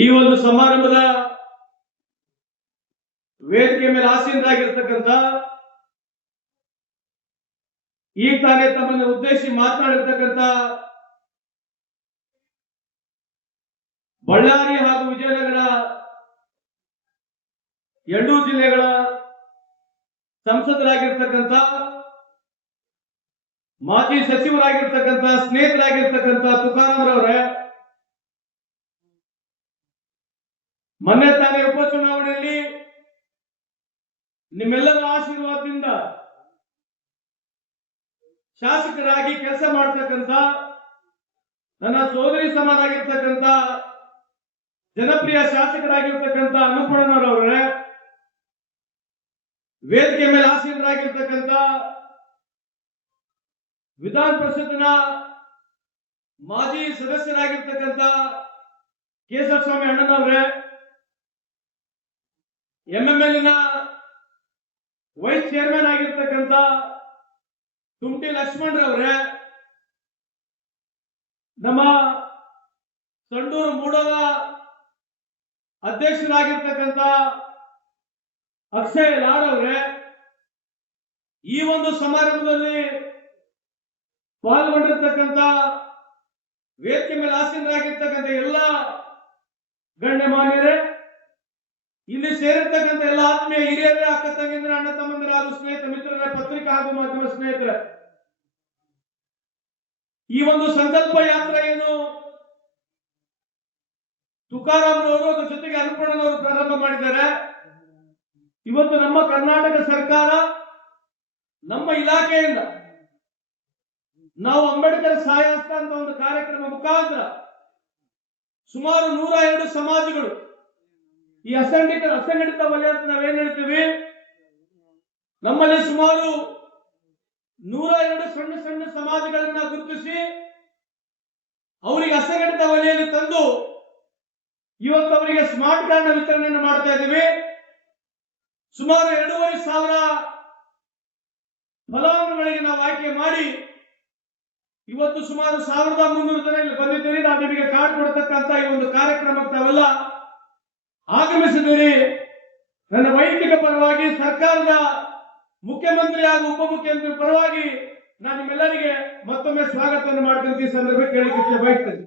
ಈ ಒಂದು ಸಮಾರಂಭದ ವೇದಿಕೆ ಮೇಲೆ ಆಸೀನರಾಗಿರ್ತಕ್ಕಂಥ ಈಗ ತಾನೇ ತಮ್ಮನ್ನು ಉದ್ದೇಶಿಸಿ ಮಾತನಾಡಿರ್ತಕ್ಕಂಥ ಬಳ್ಳಾರಿ ಹಾಗೂ ವಿಜಯನಗರ ಎರಡೂ ಜಿಲ್ಲೆಗಳ ಸಂಸದರಾಗಿರ್ತಕ್ಕಂಥ ಮಾಜಿ ಸಚಿವರಾಗಿರ್ತಕ್ಕಂಥ ಸ್ನೇಹಿತರಾಗಿರ್ತಕ್ಕಂಥ ತುಕಾರಾಮ್ರವರೇ, ಮೊನ್ನೆ ತಾನೇ ಉಪಚುನಾವಣೆಯಲ್ಲಿ ನಿಮ್ಮೆಲ್ಲರ ಆಶೀರ್ವಾದದಿಂದ ಶಾಸಕರಾಗಿ ಕೆಲಸ ಮಾಡತಕ್ಕಂಥ ನನ್ನ ಸೋದರಿ ಸಮಾನಾಗಿರ್ತಕ್ಕಂಥ ಜನಪ್ರಿಯ ಶಾಸಕರಾಗಿರ್ತಕ್ಕಂಥ ಅನ್ನಪೂರ್ಣರವರೇ, ವೇದಿಕೆ ಮೇಲೆ ಆಸೀನರಾಗಿರ್ತಕ್ಕಂಥ ವಿಧಾನ ಪರಿಷತ್ನ ಮಾಜಿ ಸದಸ್ಯರಾಗಿರ್ತಕ್ಕಂಥ ಕೇಶವಸ್ವಾಮಿ ಅಣ್ಣನವರೇ, ಎಂಎಂಎಲ್ನ ವೈಸ್ ಚೇರ್ಮನ್ ಆಗಿರ್ತಕ್ಕಂಥ ತುಮಟಿ ಲಕ್ಷ್ಮಣರವರೇ, ನಮ್ಮ ಸಂಡೂರು ಮೂಡಲ ಅಧ್ಯಕ್ಷರಾಗಿರ್ತಕ್ಕಂಥ ಅಕ್ಷಯ್ ಲಾಡ್ ಅವರೇ, ಈ ಒಂದು ಸಮಾರಂಭದಲ್ಲಿ ಪಾಲ್ಗೊಂಡಿರ್ತಕ್ಕಂಥ ವೇದಿಕೆ ಮೇಲೆ ಆಸೀನರಾಗಿರ್ತಕ್ಕಂಥ ಎಲ್ಲ ಗಣ್ಯಮಾನ್ಯರೇ, ಇಲ್ಲಿ ಸೇರಿರ್ತಕ್ಕಂಥ ಎಲ್ಲ ಆತ್ಮೀಯ ಹಿರಿಯರೇ, ಅಕ್ಕ ತಂಗಿಯರ, ಅಣ್ಣ ತಮ್ಮಂದಿರ ಹಾಗೂ ಸ್ನೇಹಿತ ಮಿತ್ರರೇ, ಪತ್ರಿಕಾ ಹಾಗೂ ಮಾಧ್ಯಮ ಸ್ನೇಹಿತರೆ, ಈ ಒಂದು ಸಂಕಲ್ಪ ಯಾತ್ರೆ ಏನು ತುಕಾರಾಮ್ರವರು ಅದರ ಜೊತೆಗೆ ಅನ್ನಪೂರ್ಣನವರು ಪ್ರಾರಂಭ ಮಾಡಿದ್ದಾರೆ. ಇವತ್ತು ನಮ್ಮ ಕರ್ನಾಟಕ ಸರ್ಕಾರ, ನಮ್ಮ ಇಲಾಖೆಯಿಂದ ನಾವು ಅಂಬೇಡ್ಕರ್ ಸಹಾಯಹಸ್ತ ಅಂತ ಒಂದು ಕಾರ್ಯಕ್ರಮ ಮುಖಾಂತರ ಸುಮಾರು 102 ಸಮಾಜಗಳು, ಈ ಅಸಂಘಟಿತ ವಲಯ ಅಂತ ನಾವೇನ್ ಹೇಳ್ತೀವಿ, ನಮ್ಮಲ್ಲಿ ಸುಮಾರು 102 ಸಣ್ಣ ಸಣ್ಣ ಸಮಾಜಗಳನ್ನ ಗುರುತಿಸಿ ಅವರಿಗೆ ಅಸಂಘಟಿತ ವಲಯದಲ್ಲಿ ತಂದು ಇವತ್ತು ಅವರಿಗೆ ಸ್ಮಾರ್ಟ್ ಕಾರ್ಡ್ ವಿತರಣೆಯನ್ನು ಮಾಡ್ತಾ ಇದ್ದೀವಿ. ಸುಮಾರು 2,500 ಫಲಾನುಭವಿಗಳಿಗೆ ನಾವು ಆಯ್ಕೆ ಮಾಡಿ ಇವತ್ತು ಸುಮಾರು 1,300 ಜನ ಇಲ್ಲಿ ಬಂದಿದ್ದೀರಿ. ನಾವು ನಿಮಗೆ ಕಾರ್ಡ್ ಕೊಡ್ತಕ್ಕಂಥ ಈ ಒಂದು ಕಾರ್ಯಕ್ರಮಕ್ಕೆ ತಾವೆಲ್ಲ ಆಗಮಿಸಿದ್ದೀರಿ. ನನ್ನ ವೈಯಕ್ತಿಕ ಪರವಾಗಿ, ಸರ್ಕಾರದ ಮುಖ್ಯಮಂತ್ರಿ ಹಾಗೂ ಉಪಮುಖ್ಯಮಂತ್ರಿ ಪರವಾಗಿ ನಾನು ನಿಮ್ಮೆಲ್ಲರಿಗೆ ಮತ್ತೊಮ್ಮೆ ಸ್ವಾಗತವನ್ನು ಮಾಡ್ಕೊಂತ ಈ ಸಂದರ್ಭಕ್ಕೆ ಹೇಳಿಕೆ ಬಯಸ್ತೇನೆ.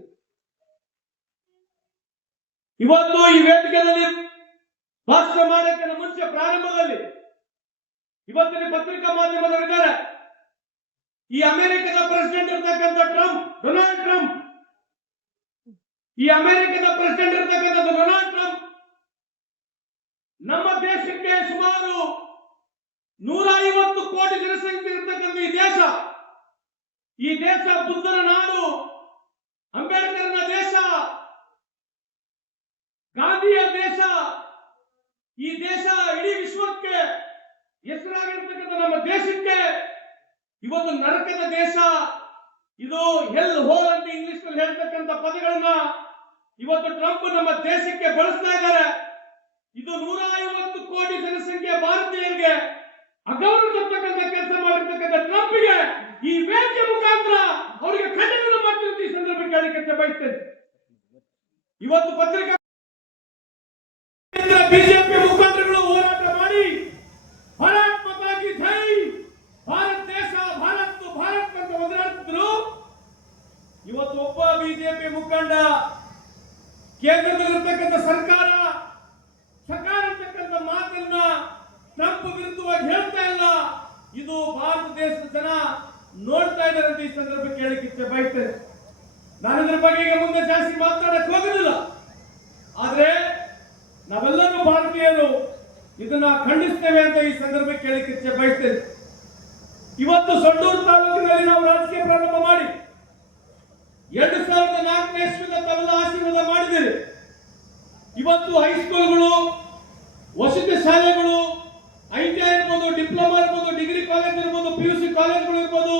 ಇವತ್ತು ಈ ವೇದಿಕೆಯಲ್ಲಿ ಭಾಷಣ ಮಾಡೋಕ್ಕಿಂತ ಮುಂಚೆ ಪ್ರಾರಂಭದಲ್ಲಿ ಇವತ್ತಿನ ಪತ್ರಿಕಾ ಮಾಧ್ಯಮದವರಿದ್ದಾರೆ. ಈ ಅಮೆರಿಕದ ಪ್ರೆಸಿಡೆಂಟ್ ಇರ್ತಕ್ಕಂಥ ಡೊನಾಲ್ಡ್ ಟ್ರಂಪ್, ಈ ಅಮೆರಿಕದ ಪ್ರೆಸಿಡೆಂಟ್ ಇರ್ತಕ್ಕಂಥ ಡೊನಾಲ್ಡ್ ಟ್ರಂಪ್ ನಮ್ಮ ದೇಶಕ್ಕೆ ಸುಮಾರು 150 ಕೋಟಿ ಜನಸಂಖ್ಯೆ ಇರ್ತಕ್ಕಂಥ ಈ ದೇಶ ಬುದ್ಧನ ನಾಡು, ಅಂಬೇಡ್ಕರ್ನ ದೇಶ, ಗಾಂಧಿಯ ದೇಶ, ಈ ದೇಶ ಇಡೀ ವಿಶ್ವಕ್ಕೆ ಹೆಸರಾಗಿರ್ತಕ್ಕಂಥ ನಮ್ಮ ದೇಶಕ್ಕೆ ಇವತ್ತು ನರಕದ ದೇಶ. ಇದು ಹೆಲ್ ಹೋಲ್ ಅಂತ ಇಂಗ್ಲಿಷ್ ನಲ್ಲಿ ಹೇಳ್ತಕ್ಕಂಥ ಪದಗಳನ್ನ ಇವತ್ತು ಟ್ರಂಪ್ ನಮ್ಮ ದೇಶಕ್ಕೆ ಬಳಸ್ತಾ ಇದ್ದಾರೆ. ಇದು 150 ಕೋಟಿ ಜನಸಂಖ್ಯೆ ಭಾರತೀಯರಿಗೆ ಅಗೌರವ ತರ್ತಕ್ಕಂಥ ಕೆಲಸ ಮಾಡಿರ್ತಕ್ಕಂಥ ಟ್ರಂಪ್ಗೆ ಈ ವೇದಿಕೆ ಮುಖಾಂತರ ಅವರಿಗೆ ಖಂಡನೆ ಮಾಡ್ತಿರ್ತೀವಿ. ಈ ಸಂದರ್ಭಕ್ಕೆ ಹೇಳಿಕೆ ಬಯಸ್ತೇನೆ. ಇವತ್ತು ಪತ್ರಿಕಾ ಬಿಜೆಪಿ ಮುಖಂಡರುಗಳು ಹೋರಾಟ ಮಾಡಿ ಭಾರತ್ ಮಾತಾ ಕಿ ಜೈ, ಭಾರತ ದೇಶ, ಭಾರತ್ ಭಾರತ್ ಅಂತ ಒದರಾಡ್ತಿದ್ರು. ಇವತ್ತು ಒಬ್ಬ ಬಿಜೆಪಿ ಮುಖಂಡ ಕೇಂದ್ರದಲ್ಲಿರ್ತಕ್ಕಂಥ ಸರ್ಕಾರ ಅಂತಕ್ಕಂಥ ಮಾತನ್ನ ಟ್ರಂಪ್ ವಿರುದ್ಧವಾಗಿ ಹೇಳ್ತಾ ಇಲ್ಲ. ಇದು ಭಾರತ ದೇಶದ ಜನ ನೋಡ್ತಾ ಇದ್ದಾರೆ ಅಂತ ಈ ಸಂದರ್ಭಕ್ಕೆ ಹೇಳಿಕೆ ಬಯಸ್ತೇನೆ. ನಾನು ಇದ್ರ ಬಗ್ಗೆ ಈಗ ಮುಂದೆ ಜಾಸ್ತಿ ಮಾತನಾಡಕ್ಕೆ ಹೋಗೋದಿಲ್ಲ. ಆದ್ರೆ ನಾವೆಲ್ಲರೂ ಭಾರತೀಯರು ಇದನ್ನ ಖಂಡಿಸ್ತೇವೆ ಅಂತ ಈ ಸಂದರ್ಭಕ್ಕೆ ಹೇಳಿಕೆ ಬಯಸ್ತೇನೆ. ಇವತ್ತು ಸಂಡೂರು ತಾಲೂಕಿನಲ್ಲಿ ನಾವು ರಾಜಕೀಯ ಪ್ರಾರಂಭ ಮಾಡಿ 2004ನೇ ಇಸ್ವಿಯಿಂದ ತಾವೆಲ್ಲ ಆಶೀರ್ವಾದ ಮಾಡಿದ್ದೀರಿ. ಇವತ್ತು ಹೈಸ್ಕೂಲ್ಗಳು, ವಸತಿ ಶಾಲೆಗಳು, ITI ಇರ್ಬೋದು, ಡಿಪ್ಲೊಮಾ ಇರ್ಬೋದು, ಡಿಗ್ರಿ ಕಾಲೇಜ್ ಇರ್ಬೋದು, PUC ಕಾಲೇಜ್ಗಳು ಇರ್ಬೋದು.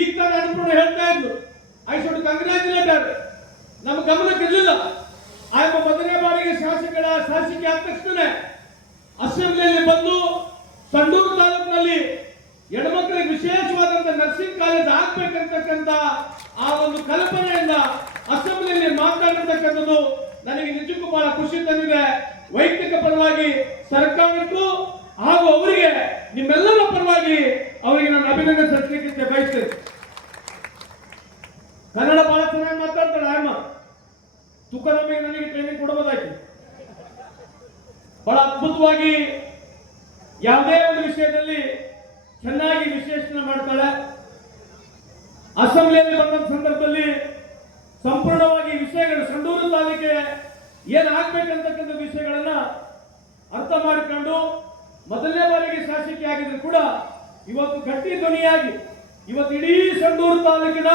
ಈಗ ತಾನು ಅನ್ಕೊಂಡು ಹೇಳ್ತಾ ಇದ್ರು, ಐ ಶುಡ್ ಕಂಗ್ರಾಚುಲೇಟ್. ನಮ್ಮ ಗಮನಕ್ಕೆ ಇರಲಿಲ್ಲ. ಆಯಮ್ಮ ಮೊದಲನೇ ಬಾರಿಗೆ ಶಾಸಕಿ ಆದ ತಕ್ಷಣ ಅಸೆಂಬ್ಲಿಯಲ್ಲಿ ಬಂದು ಸಂಡೂರು ತಾಲೂಕಿನಲ್ಲಿ ಹೆಣ್ಮಕ್ಳಿಗೆ ವಿಶೇಷವಾದಂತ ನರ್ಸಿಂಗ್ ಕಾಲೇಜ್ ಆಗ್ಬೇಕಂತಕ್ಕಂತ ಆ ಒಂದು ಕಲ್ಪನೆಯಿಂದ ಅಸೆಂಬ್ಲಿಯಲ್ಲಿ ಮಾತನಾಡಿರ್ತಕ್ಕಂಥದ್ದು ನನಗೆ ನಿಜಕ್ಕೂ ಬಹಳ ಖುಷಿ ತಂದಿದೆ. ವೈಯಕ್ತಿಕ ಪರವಾಗಿ ಸರ್ಕಾರಕ್ಕೂ ಹಾಗೂ ಅವರಿಗೆ ನಿಮ್ಮೆಲ್ಲರ ಪರವಾಗಿ ಅವರಿಗೆ ನಾನು ಅಭಿನಂದನೆ ಸಲ್ಲಿಸಲಿಕ್ಕೆ ಬಯಸ್ತೇನೆ. ಕನ್ನಡ ಬಹಳ ಚೆನ್ನಾಗಿ ಮಾತಾಡ್ತಾಳೆ ಅಮ್ಮ. ತುಕಾರಾಮಿಗೆ ನನಗೆ ಟ್ರೈನಿಂಗ್ ಕೊಡಬಹುದಾಗಿ ಬಹಳ ಅದ್ಭುತವಾಗಿ ಯಾವುದೇ ಒಂದು ವಿಷಯದಲ್ಲಿ ಚೆನ್ನಾಗಿ ವಿಶ್ಲೇಷಣೆ ಮಾಡ್ತಾಳೆ. ಅಸೆಂಬ್ಲಿಯಲ್ಲಿ ಬಂದ ಸಂದರ್ಭದಲ್ಲಿ ಸಂಪೂರ್ಣವಾಗಿ ವಿಷಯಗಳು ಸಂಡೂರು ತಾಲೂಕಿಗೆ ಏನಾಗಬೇಕಂತಕ್ಕಂಥ ವಿಷಯಗಳನ್ನ ಅರ್ಥ ಮಾಡಿಕೊಂಡು ಮೊದಲನೇ ಬಾರಿಗೆ ಶಾಸಕಿ ಆಗಿದ್ರು ಕೂಡ ಇವತ್ತು ಗಟ್ಟಿ ಧ್ವನಿಯಾಗಿ ಇವತ್ತು ಇಡೀ ಸಂಡೂರು ತಾಲೂಕಿನ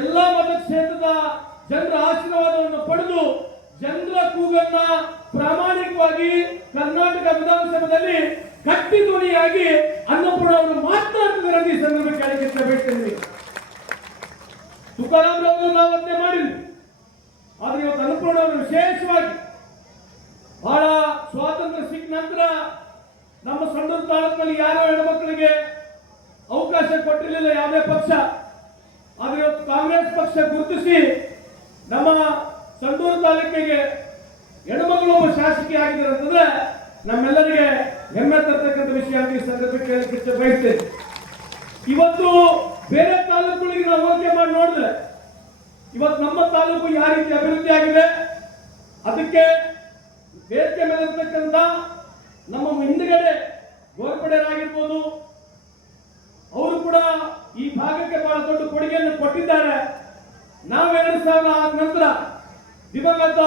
ಎಲ್ಲ ಮತಕ್ಷೇತ್ರದ ಜನರ ಆಶೀರ್ವಾದವನ್ನು ಪಡೆದು ಜನರ ಕೂಗನ್ನ ಪ್ರಾಮಾಣಿಕವಾಗಿ ಕರ್ನಾಟಕ ವಿಧಾನಸಭೆಯಲ್ಲಿ ಗಟ್ಟಿ ಧ್ವನಿಯಾಗಿ ಅನ್ನಪೂರ್ಣ ಅವರು ಮಾತನಾಡ್ತಿದ್ದಾರೆ. ಈ ಸಂದರ್ಭಕ್ಕೆ ಕೇಳಲಿಕ್ಕೆ ಬಯಸ್ತೇನೆ. ತುಕಾರಾಮ್ ಅವರು ನಾವು ಅದ್ನೇ ಮಾಡಿದ್ವಿ, ಆದ್ರೆ ಇವತ್ತು ಅನ್ನಪೂರ್ಣ ಅವರು ವಿಶೇಷವಾಗಿ ಬಹಳ ಸ್ವಾತಂತ್ರ್ಯ ಸಿಕ್ಕ ನಂತರ ನಮ್ಮ ಸಂಡೂರು ತಾಲೂಕಿನಲ್ಲಿ ಯಾರೋ ಹೆಣ್ಮಕ್ಳಿಗೆ ಅವಕಾಶ ಕೊಟ್ಟಿರಲಿಲ್ಲ ಯಾವುದೇ ಪಕ್ಷ. ಆದ್ರೆ ಇವತ್ತು ಕಾಂಗ್ರೆಸ್ ಪಕ್ಷ ಗುರುತಿಸಿ ನಮ್ಮ ಸಂಡೂರು ತಾಲೂಕಿಗೆ ಹೆಣ್ಮಗಳು ಒಬ್ಬ ಶಾಸಕಿ ಆಗಿದ್ದಾರೆ ಅಂತಂದ್ರೆ ನಮ್ಮೆಲ್ಲರಿಗೆ ಹೆಮ್ಮೆ ತರ್ತಕ್ಕಂಥ ವಿಷಯ ಅಂತ ಈ ಸಂದರ್ಭಕ್ಕೆ ಹೇಳಲಿಕ್ಕೆ ಬಯಸ್ತೇನೆ. ಇವತ್ತು ಬೇರೆ ತಾಲೂಕುಗಳಿಗೆ ನಾವು ಹೋಲಿಕೆ ಮಾಡಿ ನೋಡಿದ್ರೆ ಇವತ್ತು ನಮ್ಮ ತಾಲೂಕು ಯಾವ ರೀತಿ ಅಭಿವೃದ್ಧಿ ಆಗಿದೆ, ಅದಕ್ಕೆ ವೇದಿಕೆ ಮೇಲೆ ಇರ್ತಕ್ಕಂಥ ನಮ್ಮ ಹಿಂದುಗಡೆ ಗೋರ್ಪಡೆಯರಾಗಿರ್ಬೋದು, ಅವರು ಕೂಡ ಈ ಭಾಗಕ್ಕೆ ಬಹಳ ದೊಡ್ಡ ಕೊಡುಗೆಯನ್ನು ಕೊಟ್ಟಿದ್ದಾರೆ. ನಾವು 2000 ಆದ ನಂತರ ದಿವಂಗತ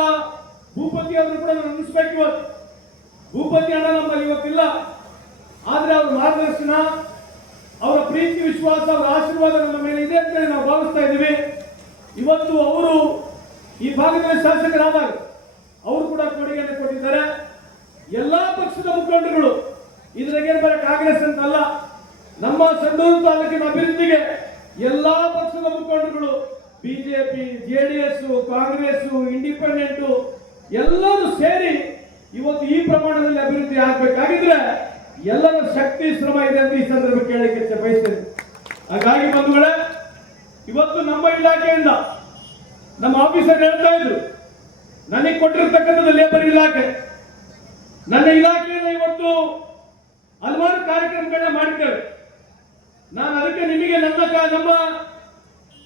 ಭೂಪತಿ ಅವರು ಕೂಡ ನೆನೆಸ್ಬೇಕು. ಇವತ್ತು ಭೂಪತಿ ಅಣ್ಣ ನಮ್ಮಲ್ಲಿ ಇವತ್ತಿಲ್ಲ, ಆದ್ರೆ ಅವರ ಮಾರ್ಗದರ್ಶನ, ಅವರ ಪ್ರೀತಿ, ವಿಶ್ವಾಸ, ಅವರ ಆಶೀರ್ವಾದ ನಮ್ಮ ಮೇಲೆ ಇದೆ ಅಂತ ನಾವು ಭಾವಿಸ್ತಾ ಇದ್ದೀವಿ. ಇವತ್ತು ಅವರು ಈ ಭಾಗದಲ್ಲಿ ಶಾಸಕರಾದಾಗ ಅವರು ಕೂಡ ಕೊಡುಗೆಯನ್ನು ಕೊಟ್ಟಿದ್ದಾರೆ. ಎಲ್ಲಾ ಪಕ್ಷದ ಮುಖಂಡರುಗಳು ಇದ್ರಾಗೆ ಬರ ಕಾಂಗ್ರೆಸ್ ಅಂತಲ್ಲ, ನಮ್ಮ ಸಂಡೂರು ತಾಲೂಕಿನ ಅಭಿವೃದ್ಧಿಗೆ ಎಲ್ಲಾ ಪಕ್ಷದ ಮುಖಂಡರುಗಳು ಬಿಜೆಪಿ, ಜೆಡಿಎಸ್, ಕಾಂಗ್ರೆಸ್, ಇಂಡಿಪೆಂಡೆಂಟ್ ಎಲ್ಲರೂ ಸೇರಿ ಇವತ್ತು ಈ ಪ್ರಮಾಣದಲ್ಲಿ ಅಭಿವೃದ್ಧಿ ಆಗಬೇಕಾಗಿದ್ರೆ ಎಲ್ಲರ ಶಕ್ತಿ ಶ್ರಮ ಇದೆ ಅಂತ ಈ ಸಂದರ್ಭಕ್ಕೆ ಕೇಳಲಿಕ್ಕೆ ಬಯಸ್ತೇನೆ. ಹಾಗಾಗಿ ಬಂಧುಗಳೇ, ಇವತ್ತು ನಮ್ಮ ಇಲಾಖೆಯಿಂದ ನಮ್ಮ ಆಫೀಸರ್ ಹೇಳ್ತಾ ಇದ್ರು, ನನಗೆ ಕೊಟ್ಟಿರ್ತಕ್ಕಂಥದ್ದು ಲೇಬರ್ ಇಲಾಖೆ. ನನ್ನ ಇಲಾಖೆಯಿಂದ ಇವತ್ತು ಹಲವಾರು ಕಾರ್ಯಕ್ರಮಗಳನ್ನ ಮಾಡಿದ್ದೇವೆ. ನಾನು ಅದಕ್ಕೆ ನಿಮಗೆ ನಮ್ಮ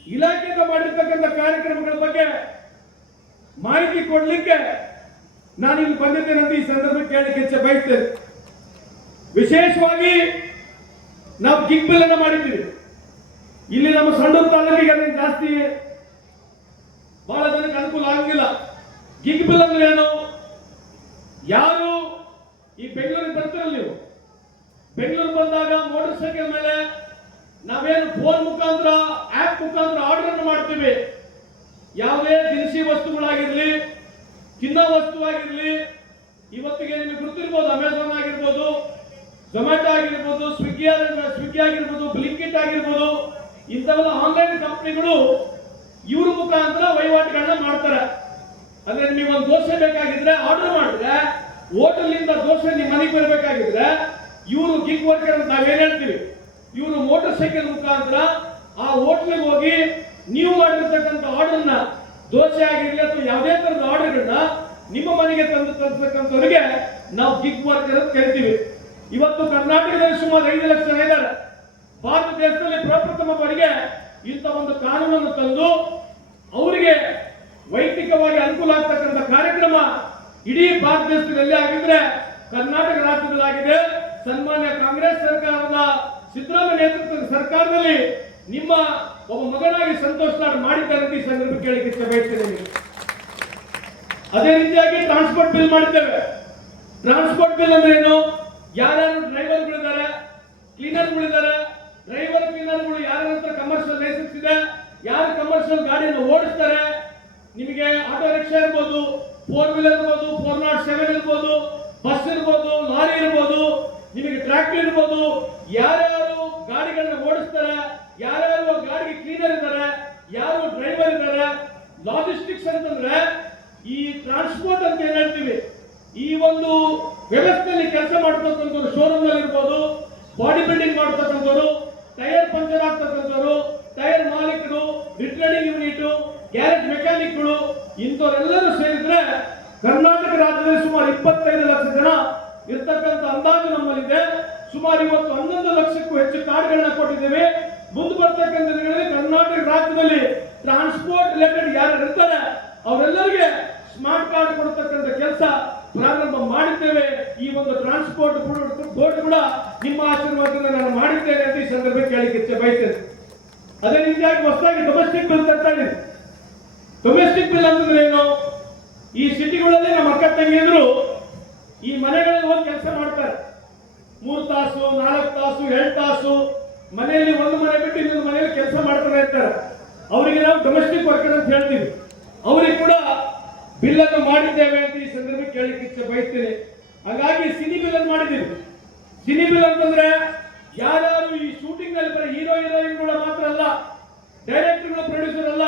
ಇಲಾಖೆಯಿಂದ ಮಾಡಿರ್ತಕ್ಕಂಥ ಕಾರ್ಯಕ್ರಮಗಳ ಬಗ್ಗೆ ಮಾಹಿತಿ ಕೊಡ್ಲಿಕ್ಕೆ ನಾನು ಇಲ್ಲಿ ಬಂದಿದ್ದೇನೆ ಅಂತ ಈ ಸಂದರ್ಭಕ್ಕೆ ಕೇಳಲಿಕ್ಕೆ ಬಯಸ್ತೇನೆ. ವಿಶೇಷವಾಗಿ ನಾವು ಗಿಗ್ ಬಿಲ್ ಅನ್ನ ಮಾಡಿದ್ದೀವಿ. ಇಲ್ಲಿ ನಮ್ಮ ಸಂಡೂರು ತಾಲೂಕಿಗೆ ಅದನ್ನು ಜಾಸ್ತಿ ಬಹಳ ಜನಕ್ಕೆ ಅನುಕೂಲ ಆಗಿಲ್ಲ. ಗಿಗ್ ಬಿಲ್ ಅಂದ್ರೆ ಏನು? ಯಾರು ಈ ಬೆಂಗಳೂರಿಗೆ ಬರ್ತಿರಲ್ಲ, ನೀವು ಬೆಂಗಳೂರು ಬಂದಾಗ ಮೋಟರ್ ಸೈಕಲ್ ಮೇಲೆ ನಾವೇನು ಫೋನ್ ಮುಖಾಂತರ ಆಪ್ ಮುಖಾಂತರ ಆರ್ಡರ್ ಅನ್ನು ಮಾಡ್ತೀವಿ. ಯಾವುದೇ ದಿನಸಿ ವಸ್ತುಗಳಾಗಿರ್ಲಿ, ತಿನ್ನೋ ವಸ್ತುವಾಗಿರ್ಲಿ, ಇವತ್ತಿಗೆ ನಿಮಗೆ ಗೊತ್ತಿರ್ಬೋದು, ಅಮೆಝಾನ್ ಆಗಿರ್ಬೋದು, ಝೊಮ್ಯಾಟೊ ಆಗಿರ್ಬೋದು, ಸ್ವಿಗ್ಗಿ ಆಗಿರ್ಬೋದು, ಬ್ಲಿಂಕಿಟ್ ಆಗಿರ್ಬೋದು, ಇಂಥವೆಲ್ಲ ಆನ್ಲೈನ್ ಕಂಪನಿಗಳು ಇವ್ರ ಮುಖಾಂತರ ವಹಿವಾಟುಗಳನ್ನ ಮಾಡ್ತಾರೆ. ಅಂದ್ರೆ ನಿಮಗೆ ಒಂದು ದೋಸೆ ಬೇಕಾಗಿದ್ರೆ ಆರ್ಡರ್ ಮಾಡಿದ್ರೆ ಹೋಟೆಲ್ನಿಂದ ದೋಸೆ ನಿಮ್ಮ ಮನೆಗೆ ಬರಬೇಕಾಗಿದ್ರೆ ಇವರು ಗಿಗ್ ವರ್ಕರ್ ಅಂತ ನಾವೇನ್ ಹೇಳ್ತೀವಿ, ಇವರು ಮೋಟರ್ ಸೈಕಲ್ ಮುಖಾಂತರ ಆ ಹೋಟ್ಲಿಗೆ ಹೋಗಿ ನೀವು ಮಾಡಿರ್ತಕ್ಕಂಥ ಆರ್ಡರ್ನ, ದೋಸೆ ಆಗಿರ್ಲಿ ಅಥವಾ ಯಾವುದೇ ತರದ ಆರ್ಡರ್ಗಳನ್ನ ನಿಮ್ಮ ಮನೆಗೆ ತಂದು ತರಿಸತಕ್ಕಂಥವ್ರಿಗೆ ನಾವು ಗಿಗ್ ವರ್ಕರ್ ಅಂತ ಕರಿತೀವಿ. ಇವತ್ತು ಕರ್ನಾಟಕದಲ್ಲಿ ಸುಮಾರು 5 ಲಕ್ಷ ಜನ ಇದ್ದಾರೆ. ಭಾರತ ದೇಶದಲ್ಲಿ ಪ್ರಪ್ರಥಮ ಬಾರಿಗೆ ಇಂಥ ಒಂದು ಕಾನೂನನ್ನು ತಂದು ಅವರಿಗೆ ವೈಯಕ್ತಿಕವಾಗಿ ಅನುಕೂಲ ಆಗ್ತಕ್ಕಂಥ ಕಾರ್ಯಕ್ರಮ ಇಡೀ ಭಾರತ ದೇಶದಲ್ಲಿ ಆಗಿದ್ರೆ ಕರ್ನಾಟಕ ರಾಜ್ಯದಲ್ಲಾಗಿದೆ. ಸನ್ಮಾನ್ಯ ಕಾಂಗ್ರೆಸ್ ಸರ್ಕಾರದ ಸಿದ್ದರಾಮಯ್ಯ ನೇತೃತ್ವದ ಸರ್ಕಾರದಲ್ಲಿ ನಿಮ್ಮ ಒಬ್ಬ ಮಗನಾಗಿ ಸಂತೋಷ್ ಲಾಡ್ ಮಾಡಿದ್ದಾರೆ ಅಂತ ಈ ಸಂದರ್ಭ ಕೇಳಲಿಕ್ಕೆ ಬಯಸ್ತೇನೆ. ಅದೇ ರೀತಿಯಾಗಿ ಟ್ರಾನ್ಸ್ಪೋರ್ಟ್ ಬಿಲ್ ಮಾಡಿದ್ದೇವೆ. ಟ್ರಾನ್ಸ್ಪೋರ್ಟ್ ಬಿಲ್ ಅಂದ್ರೆ ಏನು? ಯಾರ್ಯಾರು ಡ್ರೈವರ್ಗಳಿದ್ದಾರೆ, ಕ್ಲೀನರ್ಗಳಿದ್ದಾರೆ, ಡ್ರೈವರ್ ಕ್ಲೀನರ್ಗಳು ಯಾರ ಹತ್ರ ಕಮರ್ಷಿಯಲ್ ಲೈಸೆನ್ಸ್ ಇದೆ, ಯಾರು ಕಮರ್ಷಿಯಲ್ ಗಾಡಿಯನ್ನು ಓಡಿಸ್ತಾರೆ, ನಿಮಗೆ ಆಟೋ ರಿಕ್ಷಾ ಇರ್ಬೋದು, 4 ವೀಲರ್ ಇರ್ಬೋದು, 407 ಇರ್ಬೋದು, ಬಸ್ ಇರ್ಬೋದು, ಲಾರಿ ಇರ್ಬೋದು, ನಿಮಗೆ ಟ್ರ್ಯಾಕ್ಟರ್ ಇರ್ಬೋದು, ಯಾರ್ಯಾರು ಗಾಡಿಗಳನ್ನ ಓಡಿಸ್ತಾರೆ, ಯಾರ್ಯಾರು ಗಾಡಿಗೆ ಕ್ಲೀನರ್ ಇದ್ದಾರೆ, ಯಾರು ಡ್ರೈವರ್ ಇದ್ದಾರೆ. ಲಾಜಿಸ್ಟಿಕ್ಸ್ ಅಂತಂದ್ರೆ ಈ ಟ್ರಾನ್ಸ್ಪೋರ್ಟ್ ಅಂತ ಏನ್ ಹೇಳ್ತೀವಿ, ಈ ಒಂದು ವ್ಯವಸ್ಥೆಯಲ್ಲಿ ಕೆಲಸ ಮಾಡತಕ್ಕಂಥವ್ರು, ಶೋರೂಮ್ ನಲ್ಲಿ ಇರ್ಬೋದು, ಬಾಡಿ ಬಿಲ್ಡಿಂಗ್ ಮಾಡತಕ್ಕಂಥವ್ರು, ಟೈರ್ ಪಂಚರ್ ಆಗ್ತಕ್ಕಂಥವ್ರು, ಟೈರ್ ಮಾಲೀಕರು, ರಿಟರ್ನಿಂಗ್ ಯೂನಿಟ್, ಗ್ಯಾರೇಜ್ ಮೆಕ್ಯಾನಿಕ್ಗಳು ಇಂಥವರೆಲ್ಲರೂ ಸೇರಿದ್ರೆ ಕರ್ನಾಟಕ ರಾಜ್ಯದಲ್ಲಿ ಸುಮಾರು 25 ಲಕ್ಷ ಜನ ಇರ್ತಕ್ಕಂಥ ಅಂದಾಜು ನಮ್ಮಲ್ಲಿದೆ. ಸುಮಾರು ಇವತ್ತು 11 ಲಕ್ಷಕ್ಕೂ ಹೆಚ್ಚು ಕಾರ್ಡ್ಗಳನ್ನ ಕೊಟ್ಟಿದ್ದೇವೆ. ಮುಂದೆ ಬರ್ತಕ್ಕಂಥ ದಿನಗಳಲ್ಲಿ ಕರ್ನಾಟಕ ರಾಜ್ಯದಲ್ಲಿ ಟ್ರಾನ್ಸ್ಪೋರ್ಟ್ ರಿಲೇಟೆಡ್ ಯಾರು ಇರ್ತಾರೆ ಅವರೆಲ್ಲರಿಗೆ ಸ್ಮಾರ್ಟ್ ಕಾರ್ಡ್ ಕೊಡ್ತಕ್ಕಂಥ ಕೆಲಸ ಪ್ರಾರಂಭ ಮಾಡಿದ್ದೇವೆ. ಈ ಒಂದು ಟ್ರಾನ್ಸ್ಪೋರ್ಟ್ ಬೋರ್ಡ್ ಕೂಡ ನಿಮ್ಮ ಆಶೀರ್ವಾದದಿಂದ ನಾನು ಮಾಡಿದ್ದೇನೆ ಅಂತ ಈ ಸಂದರ್ಭಕ್ಕೆ ಹೇಳಿಕ್ಕೆ ಇಚ್ಛೆ ಬಯಸ್ತೇನೆ. ಅದೇ ರೀತಿಯಾಗಿ ಹೊಸದಾಗಿ ಡೊಮೆಸ್ಟಿಕ್ ಬಿಲ್ ತರ್ತಾ ಇದ್ದೀವಿ. ಡೊಮೆಸ್ಟಿಕ್ ಬಿಲ್ ಅಂತಂದ್ರೆ ಏನು? ಈ ಸಿಟಿಗಳಲ್ಲಿ ನಮ್ಮ ಅಕ್ಕ ತಂಗಿಯಂದ್ರು ಈ ಮನೆಗಳಲ್ಲಿ ಹೋಗಿ ಕೆಲಸ ಮಾಡ್ತಾರೆ. 3 ತಾಸು 4 ತಾಸು 8 ತಾಸು ಮನೆಯಲ್ಲಿ ಒಂದು ಮನೆ ಬಿಟ್ಟು ಇನ್ನೊಂದು ಮನೆಯಲ್ಲಿ ಕೆಲಸ ಮಾಡ್ತಾನೆ ಇರ್ತಾರೆ. ಅವರಿಗೆ ನಾವು ಡೊಮೆಸ್ಟಿಕ್ ವರ್ಕರ್ ಅಂತ ಹೇಳ್ತೀವಿ. ಅವರಿಗೆ ಕೂಡ ಬಿಲ್ ಅನ್ನು ಮಾಡಿದ್ದೇವೆ ಅಂತ ಈ ಸಂದರ್ಭಕ್ಕೆ ಕೇಳಲಿಕ್ಕೆ ಇಚ್ಛೆ ಬಯಸ್ತೇನೆ. ಹಾಗಾಗಿ ಸಿನಿ ಬಿಲ್ ಅನ್ನು ಮಾಡಿದ್ದೀವಿ. ಸಿನಿ ಬಿಲ್ ಅಂತಂದ್ರೆ ಯಾರ್ಯಾರು ಈ ಶೂಟಿಂಗ್ ನಲ್ಲಿ ಬರೀ ಹೀರೋಯಿನ್ ಕೂಡ ಮಾತ್ರ ಅಲ್ಲ, ಡೈರೆಕ್ಟರ್ಗಳು ಪ್ರೊಡ್ಯೂಸರ್ ಅಲ್ಲ,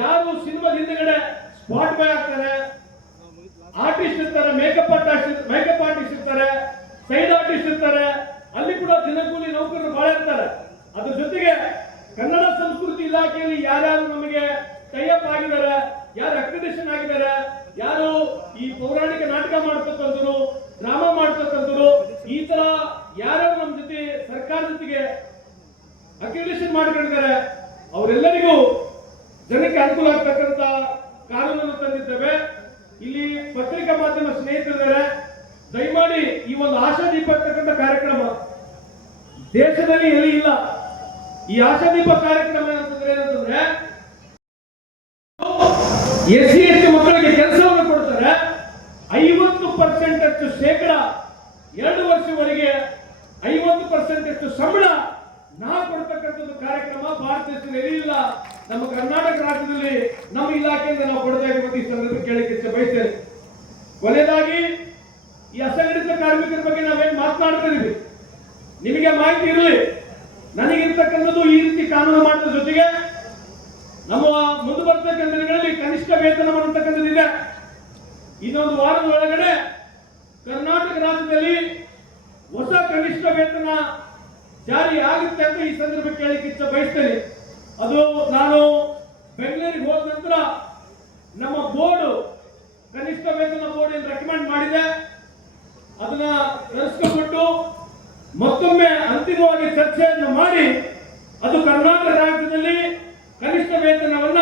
ಯಾರು ಸಿನಿಮಾದ ಹಿಂದೆಗಡೆ ಸ್ಪಾಟ್ ಬಾಯ್ ಆಗ್ತಾರೆ, ಆರ್ಟಿಸ್ಟ್ ಇರ್ತಾರೆ, ಮೇಕಪ್ ಆರ್ಟಿಸ್ಟ್ ಇರ್ತಾರೆ, ಸೈಡ್ ಆರ್ಟಿಸ್ಟ್ ಇರ್ತಾರೆ, ಅಲ್ಲಿ ಕೂಡ ದಿನಗೂಲಿ ನೌಕರರು ಬಹಳ ಇರ್ತಾರೆ. ಅದ್ರ ಜೊತೆಗೆ ಕನ್ನಡ ಸಂಸ್ಕೃತಿ ಇಲಾಖೆಯಲ್ಲಿ ಯಾರ್ಯಾರು ನಮಗೆ ಟೈಅಪ್ ಆಗಿದ್ದಾರೆ, ಯಾರು ಅಕ್ರಿಡಿಷನ್ ಆಗಿದ್ದಾರೆ, ಯಾರು ಈ ಪೌರಾಣಿಕ ನಾಟಕ ಮಾಡ್ತಕ್ಕಂಥವ್ರು, ಡ್ರಾಮಾ ಮಾಡ್ತಕ್ಕಂಥವ್ರು, ಈ ತರ ಯಾರ್ಯಾರು ನಮ್ಮ ಜೊತೆ ಸರ್ಕಾರದ ಜೊತೆಗೆ ಅಕ್ರಿಡಿಷನ್ ಮಾಡ್ಕೊಂಡಿದ್ದಾರೆ ಅವರೆಲ್ಲರಿಗೂ ಜನಕ್ಕೆ ಅನುಕೂಲ ಆಗ್ತಕ್ಕಂಥ ಕಾನೂನನ್ನು ತಂದಿದ್ದೇವೆ. ಇಲ್ಲಿ ಪತ್ರಿಕಾ ಮಾಧ್ಯಮ ಸ್ನೇಹಿತರಿದ್ದಾರೆ, ದಯಮಾಡಿ ಈ ಒಂದು ಆಶಾದೀಪ ಇರ್ತಕ್ಕಂಥ ಕಾರ್ಯಕ್ರಮ ದೇಶದಲ್ಲಿ ಎಲ್ಲಿ ಇಲ್ಲ. ಈ ಆಶಾದೀಪ ಕಾರ್ಯಕ್ರಮ ಏನಂತಂದ್ರೆ ಎಸ್ಸಿ ಎಸ್ಟಿ ಮಕ್ಕಳಿಗೆ ಕೆಲಸವನ್ನು ಕೊಡ್ತಾರೆ. 50% ಅಷ್ಟು ಶೇಕಡ 2 ವರ್ಷವರೆಗೆ 50% ಅಷ್ಟು ಸಂಬಳ ನಾವು ಕೊಡ್ತಕ್ಕಂಥದ್ದು ಕಾರ್ಯಕ್ರಮ ಭಾರತ ದೇಶದಲ್ಲಿ ಇಲ್ಲ. ನಮ್ಮ ಕರ್ನಾಟಕ ರಾಜ್ಯದಲ್ಲಿ ನಮ್ಮ ಇಲಾಖೆಯಿಂದ ನಾವು ಕೊಡ್ತಾ ಇದ್ದೀವಿ. ಈ ಸಂದರ್ಭ ಕೇಳಲಿಕ್ಕೆ ಇಚ್ಛೆ ಬಯಸ್ತೇನೆ. ಕೊನೆಯದಾಗಿ ಈ ಅಸಂಘಟಿತ ಕಾರ್ಮಿಕರ ಬಗ್ಗೆ ನಾವೇನು ಮಾತನಾಡ್ತಾ ಇದೀವಿ ನಿಮಗೆ ಮಾಹಿತಿ ಇರಲಿ. ನನಗಿರ್ತಕ್ಕಂಥದ್ದು ಈ ರೀತಿ ಕಾನೂನು ಮಾಡಿದ ಜೊತೆಗೆ ನಮ್ಮ ಮುಂದೆ ಬರ್ತಕ್ಕಂಥ ದಿನಗಳಲ್ಲಿ ಕನಿಷ್ಠ ವೇತನ ಮಾಡತಕ್ಕಂಥದ್ದು ಇದೆ. ಇನ್ನೊಂದು ವಾರದ ಒಳಗಡೆ ಕರ್ನಾಟಕ ರಾಜ್ಯದಲ್ಲಿ ಹೊಸ ಕನಿಷ್ಠ ವೇತನ ಜಾರಿ ಆಗುತ್ತೆ ಅಂತ ಈ ಸಂದರ್ಭ ಕೇಳಲಿಕ್ಕೆ ಇಚ್ಛೆ ಬಯಸ್ತೇನೆ. ಅದು ನಾನು ಬೆಂಗಳೂರಿಗೆ ಹೋದ ನಂತರ ನಮ್ಮ ಬೋರ್ಡ್ ಕನಿಷ್ಠ ವೇತನ ಬೋರ್ಡ್ ಏನು ರೆಕಮೆಂಡ್ ಮಾಡಿದೆ ಅದನ್ನ ಕರೆಸ್ಕೊಂಡ್ಬಿಟ್ಟು ಮತ್ತೊಮ್ಮೆ ಅಂತಿಮವಾಗಿ ಚರ್ಚೆಯನ್ನು ಮಾಡಿ ಅದು ಕರ್ನಾಟಕ ರಾಜ್ಯದಲ್ಲಿ ಕನಿಷ್ಠ ವೇತನವನ್ನ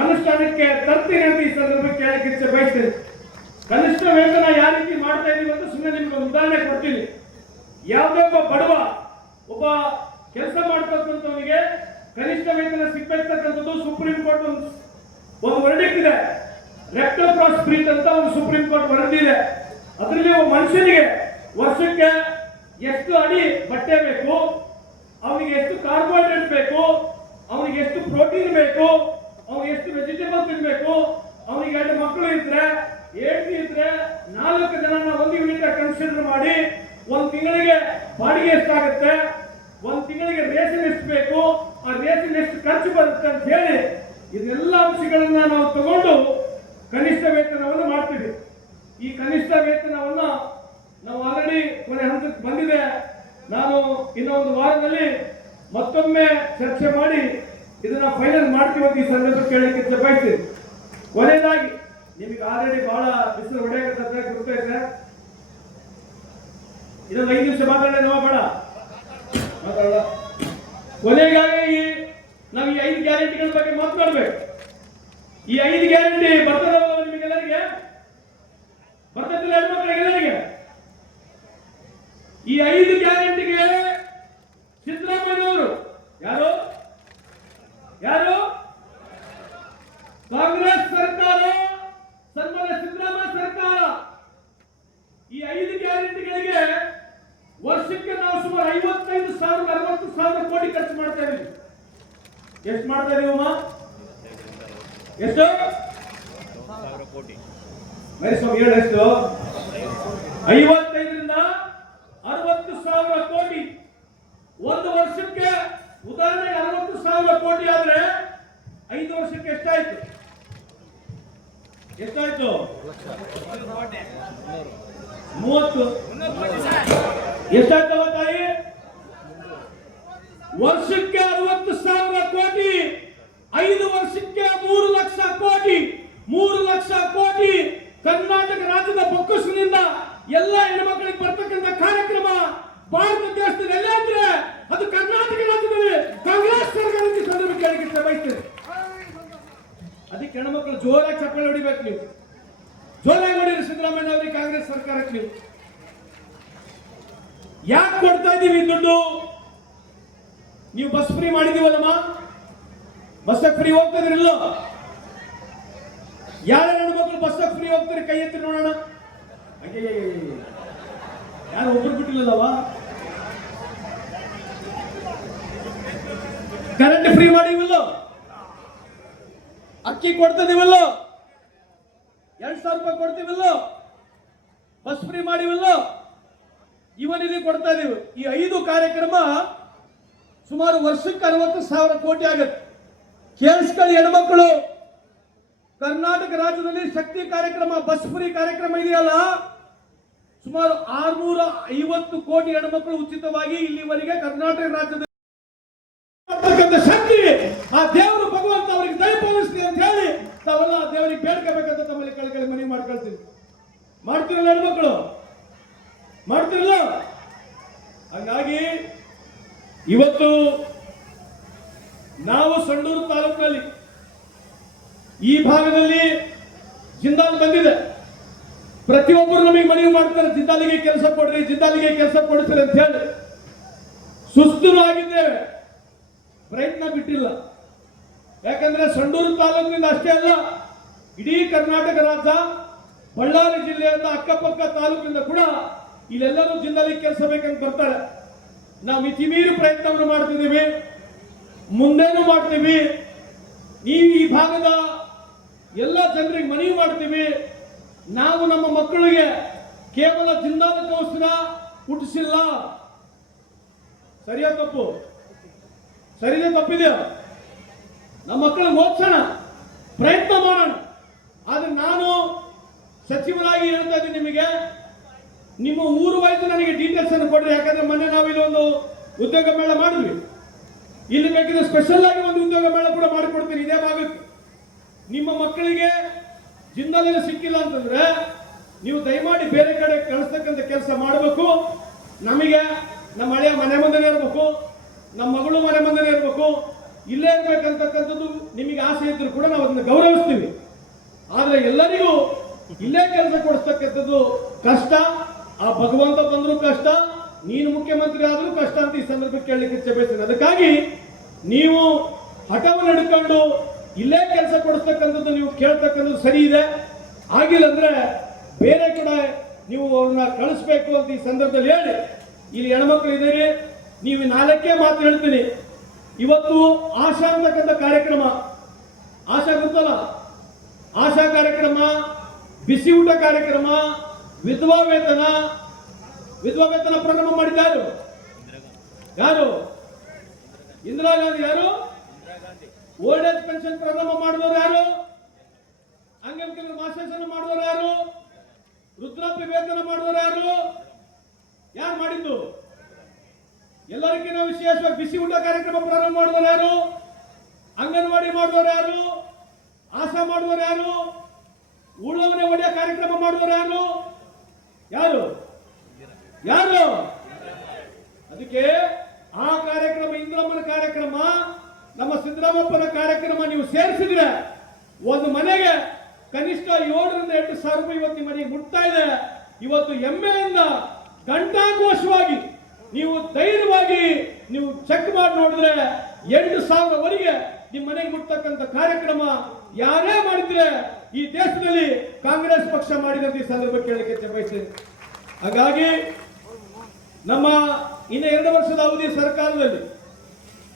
ಅನುಷ್ಠಾನಕ್ಕೆ ತರ್ತೀನಿ ಅಂತ ಈ ಸಂದರ್ಭಕ್ಕೆ ಕೇಳಲಿಕ್ಕೆ ಇಚ್ಛೆ ಬಯಸ್ತೇನೆ. ಕನಿಷ್ಠ ವೇತನ ಯಾವ ರೀತಿ ಮಾಡ್ತಾ ಇದೀವಿ ಅಂತ ಸುಮ್ಮನೆ ನಿಮ್ಗೆ ಒಂದು ಉದಾಹರಣೆ ಕೊಡ್ತೀನಿ. ಯಾವುದೇ ಒಬ್ಬ ಬಡವ ಒಬ್ಬ ಕೆಲಸ ಮಾಡ್ತಕ್ಕಂಥವನಿಗೆ ಕನಿಷ್ಠ ವೇತನ ಸಿಗ್ಬೇಕಂತದ್ದು ಸುಪ್ರೀಂ ಕೋರ್ಟ್ ಒಂದು ವರ್ಡಿಕ್ಟ್ ಇದೆ. ರೆಕ್ಟರ್ ಕ್ರಾಸ್ ಬ್ರೀತ್ ಅಂತ ಒಂದು ಸುಪ್ರೀಂ ಕೋರ್ಟ್ ವರದಿ ಇದೆ. ಅದರಲ್ಲಿ ಒಬ್ಬ ಮನುಷ್ಯನಿಗೆ ವರ್ಷಕ್ಕೆ ಎಷ್ಟು ಅಡಿ ಬಟ್ಟೆ ಬೇಕು, ಅವನಿಗೆ ಎಷ್ಟು ಕಾರ್ಬೋಹೈಡ್ರೇಟ್ ಬೇಕು, ಅವನಿಗೆ ಎಷ್ಟು ಪ್ರೋಟೀನ್ ಬೇಕು, ಅವನಿಗೆ ಎಷ್ಟು ವೆಜಿಟೇಬಲ್ ತಿನ್ಬೇಕು, ಅವನಿಗೆ 2 ಮಕ್ಕಳು ಇದ್ರೆ, ಹೆಂಡತಿ ಇದ್ರೆ 4 ಜನನ ಒಂದು ಯೂನಿಟ್ ಕನ್ಸಿಡರ್ ಮಾಡಿ ಒಂದು ತಿಂಗಳಿಗೆ ಬಾಡಿಗೆ ಎಷ್ಟಾಗುತ್ತೆ, ಒಂದು ತಿಂಗಳಿಗೆ ರೇಷನ್ ಎಷ್ಟು ಬೇಕು, ಆ ರೇಷನ್ ಎಷ್ಟು ಖರ್ಚು ಬರುತ್ತೆ ಅಂತ ಹೇಳಿ ಇದೆಲ್ಲ ಅಂಶಗಳನ್ನ ನಾವು ತಗೊಂಡು ಕನಿಷ್ಠ ವೇತನವನ್ನು ಮಾಡ್ತೀವಿ. ಈ ಕನಿಷ್ಠ ವೇತನವನ್ನ ನಾವು ಆಲ್ರೆಡಿ ಕೊನೆ ಹಂತಕ್ಕೆ ಬಂದಿದೆ. ನಾನು ಇನ್ನೊಂದು ವಾರದಲ್ಲಿ ಮತ್ತೊಮ್ಮೆ ಚರ್ಚೆ ಮಾಡಿ ಇದನ್ನ ಫೈನಲ್ ಮಾಡ್ತೀವಿ ಅಂತ ಈ ಸಂದರ್ಭ ಕೇಳಲಿಕ್ಕೆ ಇಚ್ಛೆ ಬಯಸ್ತೀನಿ. ಕೊನೆಯದಾಗಿ ನಿಮಗೆ ಆಲ್ರೆಡಿ ಬಹಳ ಬಿಸಿಲು ಹೊಡೆಯಕ್ಕೆ ಗೊತ್ತೈತೆ. ಇದೊಂದು 5 ನಿಮಿಷ ಮಾತಾಡೋಣ, ನಾವು ಬೇಡ ಮಾತಾಡೋಣ. ಕೊನೆಗಾಗಿ ನಾವು ಈ 5 ಗ್ಯಾರಂಟಿಗಳ ಬಗ್ಗೆ ಮಾತನಾಡಬೇಕು. ಈ 5 ಗ್ಯಾರಂಟಿ ಬರ್ತದಲ್ಲ ನಿಮಗೆಲ್ಲರಿಗೆ, ಬರ್ತದಿಲ್ಲ ಹೆಣ್ಮಕ್ಳಿಗೆಲ್ಲರಿಗೆ. ಈ 5 ಗ್ಯಾರಂಟಿಗೆ ಸಿದ್ದರಾಮಯ್ಯನವರು ಯಾರು ಕಾಂಗ್ರೆಸ್ ಸರ್ಕಾರ, ಸನ್ಮಾನ್ಯ ಸಿದ್ದರಾಮಯ್ಯ ಸರ್ಕಾರ ಈ 5 ಗ್ಯಾರಂಟಿಗಳಿಗೆ ವರ್ಷಕ್ಕೆ ನಾವು ಸುಮಾರು 55,000-60,000 ಕೋಟಿ ಖರ್ಚು ಮಾಡ್ತಾ ಇದೀವಿ. ಎಷ್ಟು ಮಾಡ್ತಾ ಇದೀವಮ್ಮ? ಎಷ್ಟು? ಮೈಸ್ವಾಮಿ ಹೇಳಿ ಎಷ್ಟು? 55,000-60,000 ಕೋಟಿ ಒಂದು ವರ್ಷಕ್ಕೆ. ಉದಾಹರಣೆಗೆ 60,000 ಕೋಟಿ ಆದ್ರೆ 5 ವರ್ಷಕ್ಕೆ ಎಷ್ಟಾಯ್ತು? 30. ಎಷ್ಟಾಯ್ತವ ತಾಯಿ? ವರ್ಷಕ್ಕೆ 60,000 ಕೋಟಿ, 5 ವರ್ಷಕ್ಕೆ 3 ಲಕ್ಷ ಕೋಟಿ ಕರ್ನಾಟಕ ರಾಜ್ಯದ ಬೊಕ್ಕಸದಿಂದ ಎಲ್ಲ ಹೆಣ್ಮಕ್ಳಿಗೆ ಬರ್ತಕ್ಕಂಥ ಕಾರ್ಯಕ್ರಮ ಭಾರತ ದೇಶದಲ್ಲಿ ಎಲ್ಲ ಅಂದ್ರೆ ಅದು ಕರ್ನಾಟಕ ರಾಜ್ಯದಲ್ಲಿ ಕಾಂಗ್ರೆಸ್ ಸರ್ಕಾರಕ್ಕೆ ಸಂದರ್ಭ ಕೇಳಿಕೆ ಬಯಸ್ತೇನೆ. ಅದಕ್ಕೆ ಹೆಣ್ಮಕ್ಳು ಜೋರಾಗಿ ಚಪ್ಪಾಳೆ ಹೊಡಿಬೇಕು. ನೀವು ಜೋರಾಗಿ ಹೊಡಿರಿ ಸಿದ್ದರಾಮಯ್ಯ ಅವರಿಗೆ, ಕಾಂಗ್ರೆಸ್ ಸರ್ಕಾರಕ್ಕೆ. ನೀವು ಯಾಕೆ ಕೊಡ್ತಾ ಇದ್ದೀವಿ ದುಡ್ಡು? ನೀವು ಬಸ್ ಫ್ರೀ ಮಾಡಿದೀವಲ್ಲಮ್ಮ, ಬಸ್ ಫ್ರೀ ಹೋಗ್ತದ್ರಿಲ್ಲ? ಯಾರ ಹೆಣ್ಮಕ್ಳು ಬಸ್ ಫ್ರೀ ಹೋಗ್ತಾರೆ ಕೈ ಎತ್ತಿ ನೋಡೋಣ. ಯಾರು ಒಬ್ರು ಬಿಟ್ಟಿಲ್ಲವ? Current free ಮಾಡಿವಿಲ್ಲ? ಅಕ್ಕಿ ಕೊಡ್ತಿದೀವಲ್ಲ? 2,000 ರೂಪಾಯಿ ಕೊಡ್ತೀವಿಲ್ಲ? Bus free ಮಾಡಿವಿಲ್ಲ? ಇವನಿಗೆ ಕೊಡ್ತಾ ಇದೀವಿ. ಈ 5 ಕಾರ್ಯಕ್ರಮ ಸುಮಾರು ವರ್ಷಕ್ಕೆ 60,000 ಕೋಟಿ ಆಗುತ್ತೆ. ಕೇಳಿಸ್ಕೊಳ್ಳಿ ಹೆಣ್ಮಕ್ಳು, ಕರ್ನಾಟಕ ರಾಜ್ಯದಲ್ಲಿ ಶಕ್ತಿ ಕಾರ್ಯಕ್ರಮ, ಬಸ್ ಫ್ರೀ ಕಾರ್ಯಕ್ರಮ ಇದೆಯಲ್ಲ, ಸುಮಾರು 650 ಕೋಟಿ ಹೆಣ್ಮಕ್ಳು ಉಚಿತವಾಗಿ ಇಲ್ಲಿವರೆಗೆ ಕರ್ನಾಟಕ ರಾಜ್ಯದಲ್ಲಿ ಶಕ್ತಿ ಆ ದೇವರು ಭಗವಂತ ಅವರಿಗೆ ದಯಪಾಲಿಸ್ಲಿ ಅಂತ ಹೇಳಿ ತಾವೆಲ್ಲ ದೇವರಿಗೆ ಬೇಡ್ಕೋಬೇಕಂತ ತಮ್ಮಲ್ಲಿ ಕಳಕಳಿ ಮನವಿ ಮಾಡ್ಕೊಳ್ತೀನಿ. ಮಾಡ್ತಿರಲ್ಲ ಹೆಣ್ಮಕ್ಳು? ಮಾಡ್ತಿರಲ್ಲ? ಹಾಗಾಗಿ ಇವತ್ತು ನಾವು ಸಂಡೂರು ತಾಲೂಕಿನಲ್ಲಿ ಈ ಭಾಗದಲ್ಲಿ ಜಿಂದಾಲ್ ಬಂದಿದೆ. ಪ್ರತಿಯೊಬ್ಬರು ನಮಗೆ ಮನವಿ ಮಾಡ್ತಾರೆ, ಜಿಂದಾಲಿಗೆ ಕೆಲಸ ಕೊಡ್ರಿ, ಜಿಂದಾಲಿಗೆ ಕೆಲಸ ಕೊಡಿಸ್ರಿ ಅಂತ ಹೇಳಿ. ಸುಸ್ತರು ಆಗಿದ್ದೇವೆ, ಪ್ರಯತ್ನ ಬಿಟ್ಟಿಲ್ಲ. ಯಾಕಂದ್ರೆ ಸಂಡೂರು ತಾಲೂಕಿನಿಂದ ಅಷ್ಟೇ ಅಲ್ಲ, ಇಡೀ ಕರ್ನಾಟಕ ರಾಜ್ಯ, ಬಳ್ಳಾರಿ ಜಿಲ್ಲೆಯಿಂದ ಅಕ್ಕಪಕ್ಕ ತಾಲೂಕಿನಿಂದ ಕೂಡ ಇಲ್ಲೆಲ್ಲರೂ ಜಿಲ್ಲೆಯಲ್ಲಿ ಕೆಲಸ ಬೇಕಂತ ಬರ್ತಾರೆ. ನಾವು ಮಿತಿಮೀರಿ ಪ್ರಯತ್ನವನ್ನು ಮಾಡ್ತಿದ್ದೀವಿ, ಮುಂದೇನು ಮಾಡ್ತೀವಿ. ನೀವು ಈ ಭಾಗದ ಎಲ್ಲ ಜನರಿಗೆ ಮನವಿ ಮಾಡ್ತೀವಿ, ನಾವು ನಮ್ಮ ಮಕ್ಕಳಿಗೆ ಕೇವಲ ಜಿಂದಾಲಕ್ಕೋಸ್ಕರ ಹುಟ್ಟಿಸಿಲ್ಲ. ಸರಿಯಾ ತಪ್ಪು? ಸರಿಯೇ ತಪ್ಪಿದೆಯಾ? ನಮ್ಮ ಮಕ್ಕಳಿಗೆ ಓದಿಸೋಣ, ಪ್ರಯತ್ನ ಮಾಡೋಣ. ಆದ್ರೆ ನಾನು ಸಚಿವರಾಗಿ ಹೇಳ್ತಾ ಇದ್ದೀನಿ ನಿಮಗೆ, ನಿಮ್ಮ ಊರು ವೈದ್ಯ ನನಗೆ ಡೀಟೇಲ್ಸ್ ಅನ್ನು ಕೊಡ್ರಿ. ಯಾಕಂದ್ರೆ ಮೊನ್ನೆ ನಾವು ಇಲ್ಲಿ ಒಂದು ಉದ್ಯೋಗ ಮೇಳ ಮಾಡಿದ್ವಿ. ಇಲ್ಲಿ ಬೇಕಿದ್ರೆ ಸ್ಪೆಷಲ್ ಆಗಿ ಒಂದು ಉದ್ಯೋಗ ಮೇಳ ಕೂಡ ಮಾಡಿಕೊಡ್ತೀನಿ ಇದೇ ಭಾಗಕ್ಕೆ. ನಿಮ್ಮ ಮಕ್ಕಳಿಗೆ ಜಿಂದಾಲಿನ ಸಿಕ್ಕಿಲ್ಲ ಅಂತಂದ್ರೆ ನೀವು ದಯಮಾಡಿ ಬೇರೆ ಕಡೆ ಕಳಿಸ್ತಕ್ಕಂಥ ಕೆಲಸ ಮಾಡಬೇಕು. ನಮಗೆ ನಮ್ಮ ಹಳೆಯ ಮನೆ ಮುಂದೆ ಇರಬೇಕು, ನಮ್ಮ ಮಗಳು ಮನೆ ಮುಂದೆ ಇರಬೇಕು, ಇಲ್ಲೇ ಇರ್ಬೇಕಂತಕ್ಕಂಥದ್ದು ನಿಮಗೆ ಆಸೆ ಇದ್ರು ಕೂಡ ನಾವು ಅದನ್ನ ಗೌರವಿಸ್ತೀವಿ. ಆದ್ರೆ ಎಲ್ಲರಿಗೂ ಇಲ್ಲೇ ಕೆಲಸ ಕೊಡಿಸ್ತಕ್ಕಂಥದ್ದು ಕಷ್ಟ. ಆ ಭಗವಂತ ಬಂದ್ರು ಕಷ್ಟ, ನೀನು ಮುಖ್ಯಮಂತ್ರಿ ಆದ್ರೂ ಕಷ್ಟ ಅಂತ ಈ ಸಂದರ್ಭಕ್ಕೆ ಕೇಳಲಿಕ್ಕೆ ಇಚ್ಛೆ ಬಯಸ್ತೇನೆ. ಅದಕ್ಕಾಗಿ ನೀವು ಹಠವನ್ನು ಹಿಡ್ಕೊಂಡು ಇಲ್ಲೇ ಕೆಲಸ ಕೊಡಿಸ್ತಕ್ಕಂಥದ್ದು ನೀವು ಕೇಳ್ತಕ್ಕಂಥದ್ದು ಸರಿ ಇದೆ. ಆಗಿಲ್ಲ ಅಂದ್ರೆ ಬೇರೆ ಕಡೆ ನೀವು ಅವ್ರನ್ನ ಕಳಿಸ್ಬೇಕು ಅಂತ ಈ ಸಂದರ್ಭದಲ್ಲಿ ಹೇಳಿ. ಇಲ್ಲಿ ಹೆಣ್ಮಕ್ಳು ಇದ್ದೀರಿ, ನೀವು 4 ಮಾತು ಹೇಳ್ತೀನಿ. ಇವತ್ತು ಆಶಾ ಅಂತಕ್ಕಂಥ ಕಾರ್ಯಕ್ರಮ, ಆಶಾ ಗೊತ್ತಲ್ಲ, ಆಶಾ ಕಾರ್ಯಕ್ರಮ, ಬಿಸಿ ಊಟ ಕಾರ್ಯಕ್ರಮ, ವಿಧವಾ ವೇತನ ಪ್ರಾರಂಭ ಮಾಡಿದ್ದಾರು ಯಾರು? ಇಂದಿರಾ ಗಾಂಧಿ. ಯಾರು? ಓಲ್ಡ್ ಏಜ್ ಪೆನ್ಷನ್ ಪ್ರಾರಂಭ ಮಾಡಿದವರು ಯಾರು? ಅಂಗವಿಕಲರ ಮಾಸಾಸನ ಮಾಡಿದವರು ಯಾರು? ವೃದ್ಧಾಪ್ಯ ವೇತನ ಮಾಡಿದವರು ಯಾರು? ಯಾರು ಮಾಡಿದ್ದು? ಎಲ್ಲರಿಗಿಂತ ವಿಶೇಷವಾಗಿ ಬಿಸಿ ಊಟ ಕಾರ್ಯಕ್ರಮ ಪ್ರಾರಂಭ ಮಾಡಿದವರು ಯಾರು? ಅಂಗನವಾಡಿ ಮಾಡಿದವರು ಯಾರು? ಆಶಾ ಮಾಡಿದವರು ಯಾರು? ಉಳ್ಳವನೇ ಒಡೆಯ ಕಾರ್ಯಕ್ರಮ ಮಾಡಿದವರು ಯಾರು? ಯಾರು? ಯಾರು? ಅದಕ್ಕೆ ಆ ಕಾರ್ಯಕ್ರಮ, ಇಂದ್ರಮ್ಮನ ಕಾರ್ಯಕ್ರಮ, ನಮ್ಮ ಸಿದ್ದರಾಮಪ್ಪನ ಕಾರ್ಯಕ್ರಮ ನೀವು ಸೇರಿಸಿದ್ರೆ ಒಂದು ಮನೆಗೆ ಕನಿಷ್ಠ 7,000 ರಿಂದ 8,000 ರೂಪಾಯಿ ಇವತ್ತು ನಿಮ್ಮ ಮನೆಗೆ ಮುಟ್ತಾ ಇದೆ. ಇವತ್ತು ಹೆಮ್ಮೆಯಿಂದ ಘಂಟಾಘೋಷವಾಗಿ ನೀವು ಧೈರ್ಯವಾಗಿ ನೀವು ಚೆಕ್ ಮಾಡಿ ನೋಡಿದ್ರೆ 8,000ವರೆಗೆ ನಿಮ್ಮ ಮನೆಗೆ ಮುಟ್ಟತಕ್ಕಂಥ ಕಾರ್ಯಕ್ರಮ ಯಾರೇ ಮಾಡಿದ್ರೆ ಈ ದೇಶದಲ್ಲಿ ಕಾಂಗ್ರೆಸ್ ಪಕ್ಷ ಮಾಡಿದಂತ ಈ ಸಂದರ್ಭ ಕೇಳಲಿಕ್ಕೆ ಬಯಸ್ತೇನೆ. ಹಾಗಾಗಿ ನಮ್ಮ ಇನ್ನು 2 ವರ್ಷದ ಅವಧಿ ಸರ್ಕಾರದಲ್ಲಿ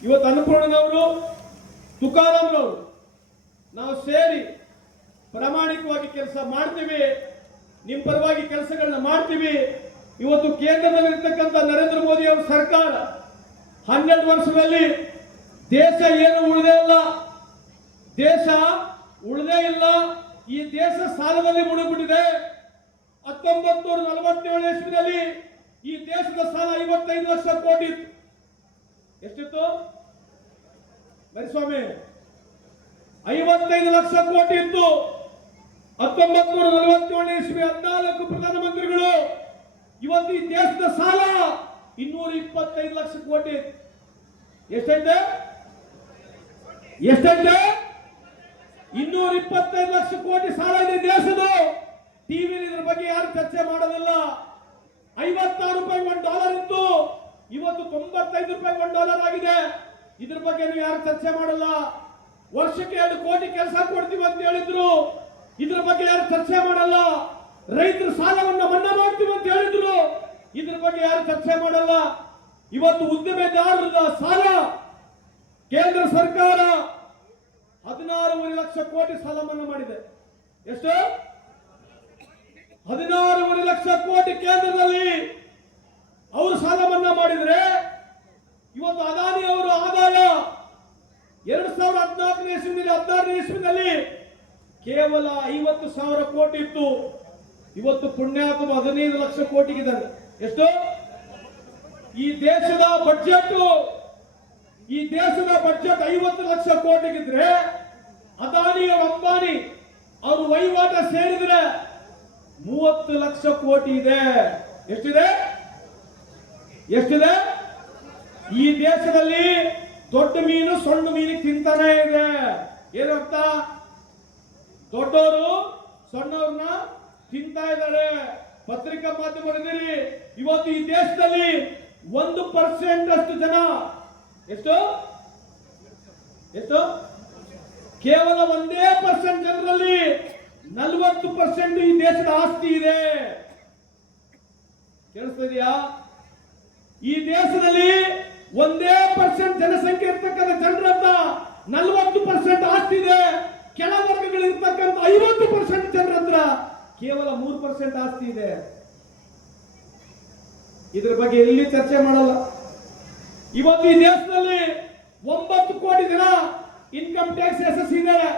ಇವತ್ತು ಅನ್ನಪೂರ್ಣನವರು, ತುಕಾರಾಮ್ನವರು ನಾವು ಸೇರಿ ಪ್ರಾಮಾಣಿಕವಾಗಿ ಕೆಲಸ ಮಾಡ್ತೀವಿ. ನಿಮ್ಮ ಪರವಾಗಿ ಕೆಲಸಗಳನ್ನ ಮಾಡ್ತೀವಿ. ಇವತ್ತು ಕೇಂದ್ರದಲ್ಲಿರ್ತಕ್ಕಂಥ ನರೇಂದ್ರ ಮೋದಿ ಅವರ ಸರ್ಕಾರ 12 ವರ್ಷದಲ್ಲಿ ದೇಶ ಏನು ಉಳಿದೇ ಇಲ್ಲ, ದೇಶ ಉಳಿದೇ ಇಲ್ಲ. ಈ ದೇಶ ಸಾಲದಲ್ಲಿ ಮುಳುಗಿಬಿಟ್ಟಿದೆ. 1947 ಇಸ್ವಿನಲ್ಲಿ ಈ ದೇಶದ ಸಾಲ 55 ಲಕ್ಷ ಕೋಟಿ ಇತ್ತು. ಎಷ್ಟಿತ್ತು? ಬರಿಸ್ವಾಮಿ 55 ಲಕ್ಷ ಕೋಟಿ ಇತ್ತು. 1947 ಇಸ್ವಿ 14 ಪ್ರಧಾನಮಂತ್ರಿಗಳು. ಇವತ್ತು ಈ ದೇಶದ ಸಾಲ 225 ಲಕ್ಷ ಕೋಟಿ. ಎಷ್ಟೈತೆ? 225 ಲಕ್ಷ ಕೋಟಿ ಸಾಲ ಇದೆ ದೇಶದ. ಟಿವಿಲಿ ಇದ್ರ ಬಗ್ಗೆ ಯಾರು ಚರ್ಚೆ ಮಾಡೋದಿಲ್ಲ. 56 ರೂಪಾಯಿ $1 ಇತ್ತು, ಇವತ್ತು 95 ರೂಪಾಯಿ $1 ಆಗಿದೆ. ಇದ್ರ ಬಗ್ಗೆ ನೀವು ಯಾರು ಚರ್ಚೆ ಮಾಡಲ್ಲ. ವರ್ಷಕ್ಕೆ 2 ಕೋಟಿ ಕೆಲಸ ಕೊಡ್ತೀವಿ ಅಂತ ಹೇಳಿದ್ರು, ಇದ್ರ ಬಗ್ಗೆ ಯಾರು ಚರ್ಚೆ ಮಾಡಲ್ಲ. ರೈತರ ಸಾಲವನ್ನು ಮನ್ನಾ ಮಾಡ್ತೀವಿ ಅಂತ ಹೇಳಿದ್ರು, ಇದ್ರ ಬಗ್ಗೆ ಯಾರು ಚರ್ಚೆ ಮಾಡಲ್ಲ. ಇವತ್ತು ಉದ್ದಿಮೆದಾರರ ಸಾಲ ಕೇಂದ್ರ ಸರ್ಕಾರ 16.5 ಲಕ್ಷ ಕೋಟಿ ಸಾಲ ಮನ್ನಾ ಮಾಡಿದೆ. ಎಷ್ಟು? 16.5 ಲಕ್ಷ ಕೋಟಿ ಕೇಂದ್ರದಲ್ಲಿ ಅವರು ಸಾಲ ಮನ್ನಾ ಮಾಡಿದ್ರೆ, ಇವತ್ತು ಅದಾನಿ ಅವರ ಆದಾಯ 2014 ಇಸ್ವಿನಲ್ಲಿ 16 ಇಸ್ವಿನಲ್ಲಿ ಕೇವಲ 50,000 ಕೋಟಿ ಇತ್ತು. ಇವತ್ತು ಪುಣ್ಯಾತ್ಮ 15 ಲಕ್ಷ ಕೋಟಿಗಿದ್ದಾರೆ. ಎಷ್ಟು? ಈ ದೇಶದ ಬಜೆಟ್ 50 ಲಕ್ಷ ಕೋಟಿಗಿದ್ರೆ, ಅದಾನಿ ಅಂಬಾನಿ ಅವರು ವಹಿವಾಟ ಸೇರಿದ್ರೆ 30 ಲಕ್ಷ ಕೋಟಿ ಇದೆ. ಎಷ್ಟಿದೆ? ಈ ದೇಶದಲ್ಲಿ ದೊಡ್ಡ ಮೀನು ಸಣ್ಣ ಮೀನಿಗೆ ತಿಂತಾನೆ ಇದೆ. ಏನರ್ಥ? ದೊಡ್ಡವರು ಸಣ್ಣವ್ರನ್ನ ತಿಂತಾ ಇದ್ದಾರೆ. ಪತ್ರಿಕಾ ಮಾಧ್ಯಮಗಳಿದ್ದೀರಿ. ಇವತ್ತು ಈ ದೇಶದಲ್ಲಿ 1% ಅಷ್ಟು ಜನ, ಎಷ್ಟು ಕೇವಲ 1% ಜನರಲ್ಲಿ 40% ಈ ದೇಶದ ಆಸ್ತಿ ಇದೆ. ಕೇಳಿಸ್ತಾ ಇದೆಯಾ? ಈ ದೇಶದಲ್ಲಿ 1% ಜನಸಂಖ್ಯೆ ಇರ್ತಕ್ಕಂಥ ಜನರ ಹತ್ರ 40% ಆಸ್ತಿ ಇದೆ. ಕೆಳ ವರ್ಗಗಳಿರ್ತಕ್ಕಂಥ 50% ಜನರ ಹತ್ರ ಕೇವಲ 3% ಆಸ್ತಿ ಇದೆ. ಇದ್ರ ಬಗ್ಗೆ ಎಲ್ಲಿ ಚರ್ಚೆ ಮಾಡಲ್ಲ. ಇವತ್ತು ಈ ದೇಶದಲ್ಲಿ 9 ಕೋಟಿ ಜನ ಇನ್ಕಮ್ ಟ್ಯಾಕ್ಸ್ ಎಸ್ಎಸ್ ಇದ್ದಾರೆ.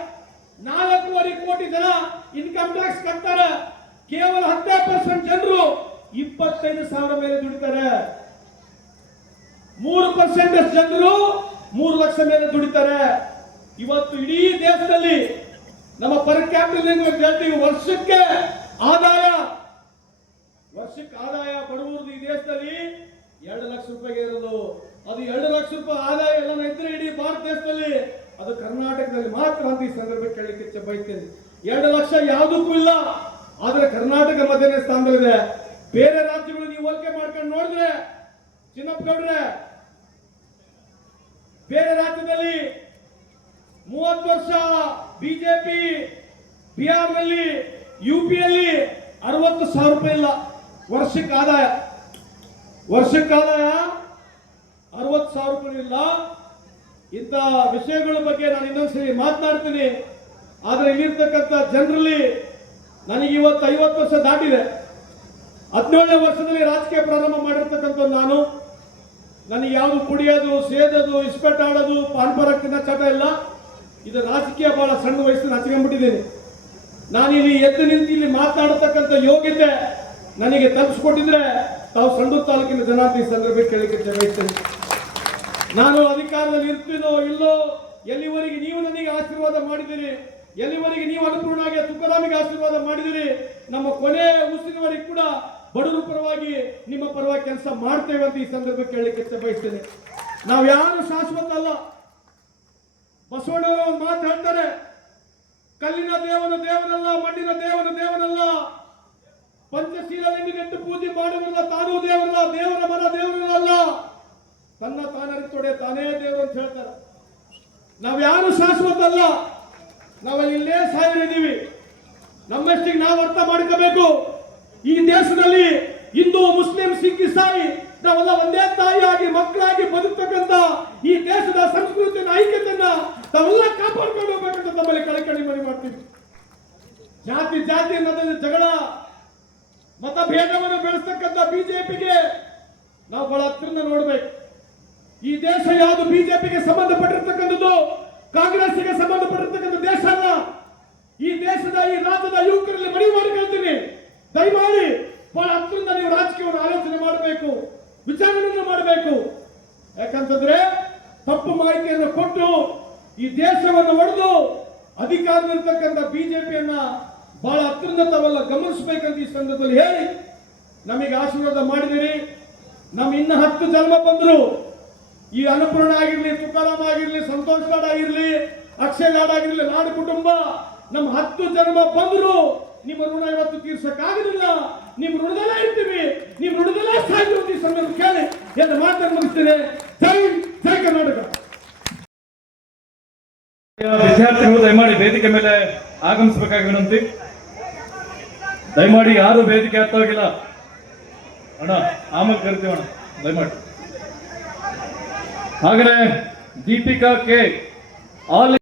4.5 ಕೋಟಿ ಜನ ಇನ್ಕಮ್ ಟ್ಯಾಕ್ಸ್ ಕಟ್ತಾರೆ. ಕೇವಲ 10% ಜನರು 25,000 ಮೇಲೆ ದುಡಿತಾರೆ. 3% ಜನರು 3 ಲಕ್ಷ ಮೇಲೆ ದುಡಿತಾರೆ. ಇವತ್ತು ಇಡೀ ದೇಶದಲ್ಲಿ ನಮ್ಮ ಪರ್ ಕ್ಯಾಪಿಟಲ್ ಹೇಳ್ತೀವಿ, ವರ್ಷಕ್ಕೆ ಆದಾಯ ಬಡವರದು ಈ ದೇಶದಲ್ಲಿ 2 ಲಕ್ಷ ರೂಪಾಯಿಗೆ ಇರೋದು. ಅದು 2 ಲಕ್ಷ ರೂಪಾಯಿ ಆದಾಯ ಎಲ್ಲ ಇದ್ರೆ ಇಡೀ ಭಾರತ ದೇಶದಲ್ಲಿ ಅದು ಕರ್ನಾಟಕದಲ್ಲಿ ಮಾತ್ರ ಅಂತ ಈ ಸಂದರ್ಭಕ್ಕೆ ಕೇಳಲಿಕ್ಕೆ ಬಯಸ್ತೇನೆ. 2 ಲಕ್ಷ ಯಾವುದಕ್ಕೂ ಇಲ್ಲ, ಆದ್ರೆ ಕರ್ನಾಟಕ ಮೊದಲನೇ ಸ್ಥಾನದಲ್ಲಿದೆ. ಬೇರೆ ರಾಜ್ಯಗಳು ನೀವು ಹೋಲಿಕೆ ಮಾಡ್ಕೊಂಡು ನೋಡಿದ್ರೆ ಚಿನ್ನಪ್ಪ ಗೌಡ್ರೆ, ಬೇರೆ ರಾಜ್ಯದಲ್ಲಿ 30 ವರ್ಷ ಬಿಜೆಪಿ, ಬಿಹಾರ್ನಲ್ಲಿ, ಯುಪಿಯಲ್ಲಿ 60,000 ರೂಪಾಯಿ ಇಲ್ಲ ವರ್ಷಕ್ಕೆ ಆದಾಯ 60,000 ರೂಪಾಯಿ ಇಲ್ಲ. ಇಂಥ ವಿಷಯಗಳ ಬಗ್ಗೆ ನಾನು ಇನ್ನೊಂದ್ಸರಿ ಮಾತನಾಡ್ತೀನಿ. ಆದ್ರೆ ಇಲ್ಲಿರ್ತಕ್ಕಂಥ ಜನರಲ್ಲಿ ನನಗೆ ಇವತ್ತು 50 ವರ್ಷ ದಾಟಿದೆ. 17ನೇ ವರ್ಷದಲ್ಲಿ ರಾಜಕೀಯ ಪ್ರಾರಂಭ ಮಾಡಿರ್ತಕ್ಕಂಥ ನಾನು, ನನಗೆ ಯಾವುದು ಕುಡಿಯೋದು, ಸೇದೋದು, ಇಸ್ಪೆಟ್ ಆಡೋದು, ಪಾನ್ಪರಾಗ್ ತಿನ್ನೋ ಚಟ ಇಲ್ಲ. ಇದು ರಾಜಕೀಯ ಬಹಳ ಸಣ್ಣ ವಯಸ್ಸಿನ ಹಚ್ಕೊಂಡ್ಬಿಟ್ಟಿದ್ದೀನಿ. ನಾನು ಇಲ್ಲಿ ಎದ್ದು ನಿಂತು ಇಲ್ಲಿ ಮಾತನಾಡತಕ್ಕಂಥ ಯೋಗ್ಯತೆ ನನಗೆ ತಲುಪಿಸ್ಕೊಟ್ಟಿದ್ರೆ ತಾವು ಸಂಡೂರು ತಾಲೂಕಿನ ಜನ ಅಂತ ಈ ಸಂದರ್ಭಕ್ಕೆ ಕೇಳಲಿಕ್ಕೆ ಬಯಸ್ತೇನೆ. ನಾನು ಅಧಿಕಾರದಲ್ಲಿ ಇರ್ತೀನೋ ಇಲ್ಲೋ, ಎಲ್ಲಿವರೆಗೆ ನೀವು ನನಗೆ ಆಶೀರ್ವಾದ ಮಾಡಿದಿರಿ, ಎಲ್ಲಿವರೆಗೆ ನೀವು ಅನುಪೂರ್ಣಾಗಿ ತುಕಾರಾಮಿಗೆ ಆಶೀರ್ವಾದ ಮಾಡಿದಿರಿ, ನಮ್ಮ ಕೊನೆ ಉಸಿರಿನವರೆಗೆ ಕೂಡ ಬಡವರ ಪರವಾಗಿ ನಿಮ್ಮ ಪರವಾಗಿ ಕೆಲಸ ಮಾಡ್ತೇವೆ ಅಂತ ಈ ಸಂದರ್ಭಕ್ಕೆ ಕೇಳಲಿಕ್ಕೆ ಬಯಸ್ತೇನೆ. ನಾವು ಯಾರು ಶಾಶ್ವತ ಅಲ್ಲ. ಬಸವಣ್ಣವರು ಒಂದು ಮಾತು ಹೇಳ್ತಾರೆ, ಕಲ್ಲಿನ ದೇವನು ದೇವನಲ್ಲ, ಮಣ್ಣಿನ ದೇವನು ದೇವನಲ್ಲ, ಪಂಚಶೀಲ ನೆಟ್ಟು ಪೂಜೆ ಮಾಡುವುದಿಲ್ಲ, ತಾನೂ ದೇವರಲ್ಲ, ದೇವರ ಮರ ದೇವರಲ್ಲ, ತನ್ನ ತಾನರಿತೊಡೆ ತಾನೇ ದೇವರು ಅಂತ ಹೇಳ್ತಾರೆ. ನಾವು ಯಾರು ಶಾಶ್ವತ ಅಲ್ಲ. ನಾವಲ್ಲಿ ಇಲ್ಲೇ ಸಾಯಿದ್ದೀವಿ. ನಮ್ಮಷ್ಟಿಗೆ ನಾವು ಅರ್ಥ ಮಾಡ್ಕೋಬೇಕು. ಈ ದೇಶದಲ್ಲಿ ಹಿಂದೂ, ಮುಸ್ಲಿಂ, ಸಿಖ್, ಇಸಾಯಿ ನಾವೆಲ್ಲ ಒಂದೇ ತಾಯಿಯಾಗಿ ಮಕ್ಕಳಾಗಿ ಬದುಕ್ತಕ್ಕಂಥ ಈ ದೇಶದ ಸಂಸ್ಕೃತಿಯ ಐಕ್ಯತೆಯನ್ನ ನಾವೆಲ್ಲ ಕಾಪಾಡ್ಕೊಂಡು ಹೋಗ್ಬೇಕಂತ ನಮ್ಮಲ್ಲಿ ಕಳಕಳಿ ಮನೆ ಮಾಡ್ತೀವಿ. ಜಾತಿ ಅನ್ನೋದ್ರಲ್ಲಿ ಜಗಳ, ಮತಭೇದವನ್ನು ಬೆಳೆಸ್ತಕ್ಕಂಥ ಬಿಜೆಪಿಗೆ ನಾವು ಬಹಳ ಹತ್ತಿರದಿಂದ ನೋಡ್ಬೇಕು. ಈ ದೇಶ ಯಾವುದು ಬಿಜೆಪಿಗೆ ಸಂಬಂಧಪಟ್ಟಿರ್ತಕ್ಕಂಥದ್ದು, ಕಾಂಗ್ರೆಸ್ಗೆ ಸಂಬಂಧಪಟ್ಟಿರ್ತಕ್ಕಂಥ ದೇಶ ಅಲ್ಲ. ಈ ದೇಶದ ಈ ರಾಜ್ಯದ ಯುವಕರಲ್ಲಿ ಮನವಿ ಮಾಡಿಕೊಳ್ತೀನಿ, ದಯಮಾಡಿ ಬಹಳ ಹತ್ತಿರದಿಂದ ನೀವು ರಾಜಕೀಯವನ್ನು ಆಲೋಚನೆ ಮಾಡಬೇಕು, ವಿಚಾರಣೆಯನ್ನು ಮಾಡಬೇಕು. ಯಾಕಂತಂದ್ರೆ ತಪ್ಪು ಮಾಹಿತಿಯನ್ನು ಕೊಟ್ಟು ಈ ದೇಶವನ್ನು ಒಡೆದು ಸರ್ಕಾರದಲ್ಲಿರ್ತಕ್ಕಂಥ ಬಿಜೆಪಿಯನ್ನ ಬಹಳ ಹತ್ತಿರದಿಂದ ತಾವೆಲ್ಲ ಗಮನಿಸಬೇಕಂತ ಈ ಸಂದರ್ಭದಲ್ಲಿ ಹೇಳಿ ನಮಗೆ ಆಶೀರ್ವಾದ ಮಾಡಿದಿರಿ. ನಮ್ಮ ಇನ್ನು 10 ಜನ್ಮ ಬಂದ್ರು ಈ ಅನ್ನಪೂರ್ಣ ಆಗಿರ್ಲಿ, ತುಕಾರಾಮ್ ಆಗಿರ್ಲಿ, ಸಂತೋಷ್ ಲಾಡ್ ಆಗಿರ್ಲಿ, ಅಕ್ಷಯ್ ಲಾಡ್ ಆಗಿರ್ಲಿ, ನಾಡು ಕುಟುಂಬ ನಮ್ಮ 10 ಜನ್ಮ ಬಂದ್ರು ನಿಮ್ಮ ಋಣ ಇವತ್ತು ತೀರ್ಸಕ್ಕಾಗಲಿಲ್ಲ. ನಿಮ್ಮ ಋಣದಲ್ಲೇ ಇರ್ತೀವಿ, ನಿಮ್ಮ ಋಣದಲ್ಲೇ ಸಾಯ್ತೀವಿ ಈ ಸಂದರ್ಭ ಕೇಳಿ ಎಂದು ಮಾತನ್ನು ಮುಗಿಸ್ತೇನೆ. ಜೈ ಜೈ ಕರ್ನಾಟಕ. ವಿದ್ಯಾರ್ಥಿಗಳು ದಯಮಾಡಿ ವೇದಿಕೆ ಮೇಲೆ ಆಗಮಿಸಬೇಕಾಗಿ ವಿನಂತಿ. ದಯಮಾಡಿ ಯಾರು ವೇದಿಕೆ ಹತ್ತ ಹೋಗಿಲ್ಲ ಅಣ್ಣ, ಆಮೇಲೆ ಕರಿತೀವಣ್ಣ ದಯಮಾಡಿ. ಹಾಗೇ ದೀಪಿಕಾ ಕೆ ಆಲ್